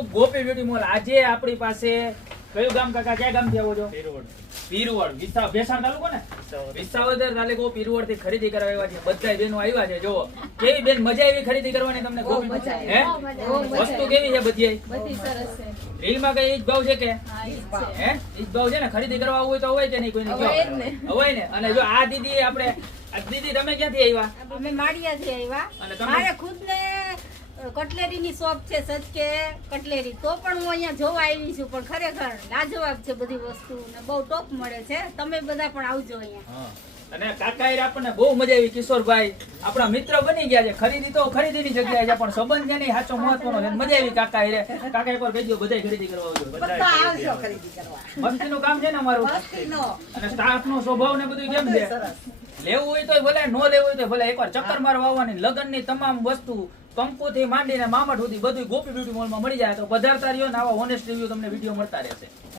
YouTube ગોપી beauty mall. આજે આપણી પાસે કયું ગામ કાકા, ક્યાં ગામ થી આવો છો? પીરવડ. ભેસાણ તાલુકો ને? વિસાવદર તાલુકો પીરવડ થી ખરીદી કરવા આવ્યા છે. બધા બહેનો આવ્યા છે. જો કેવી બેન મજા આવી ખરીદી કરવાની તમને? હે વસ્તુ કેવી છે બધી? રીલ માં કઈ ઈ જ ભાવ છે કે હે ઈ જ ભાવ છે ને? ખરીદી કરવા આવવું હોય તો હોય કે નહીં? કોઈને હોય ને. અને જો આ દીદી આપણે દીદી તમે ક્યાંથી આવ્યા? અમે માળિયાથી આવ્યા. અને તમે? મારે ખુદને કટલેરીની શોપ છે, સચકે કટલેરી. તો પણ હું અહીંયા જોવા આવી છું. પણ ખરેખર લાજવાબ છે બધી વસ્તુ ને બહુ ટોપ મળે છે. તમે બધા પણ આવજો અહીંયા. અને કાકા આપણને બહુ મજા આવી. કિશોરભાઈ આપણા મિત્ર બની ગયા છે. ખરીદી તો ખરીદીની જગ્યાએ છે, પણ સંબંધ છે નહીં સાચો મહત્વનો છે. મજા આવી કાકા રે. કાકા એકવાર કહેજો બધાય ખરીદી કરવા આવજો. મસ્તીનું કામ છે ને અમારું. અને સ્ટાફ નો સ્વભાવ ને બધું કેમ છે? લેવું હોય તો ભલે, નો લેવું હોય તો ભલે, એકવાર ચક્કર મારવા આવવાની. લગન ની તમામ વસ્તુ કંકુ થી માંડીને મામઠ સુધી બધું ગોપી બ્યુટી મોલ માં મળી જાય. તો પધારતા રહ્યો ને આવા ઓનેસ્ટ રિવ્યુ તમને વિડીયો મળતા રહેશે.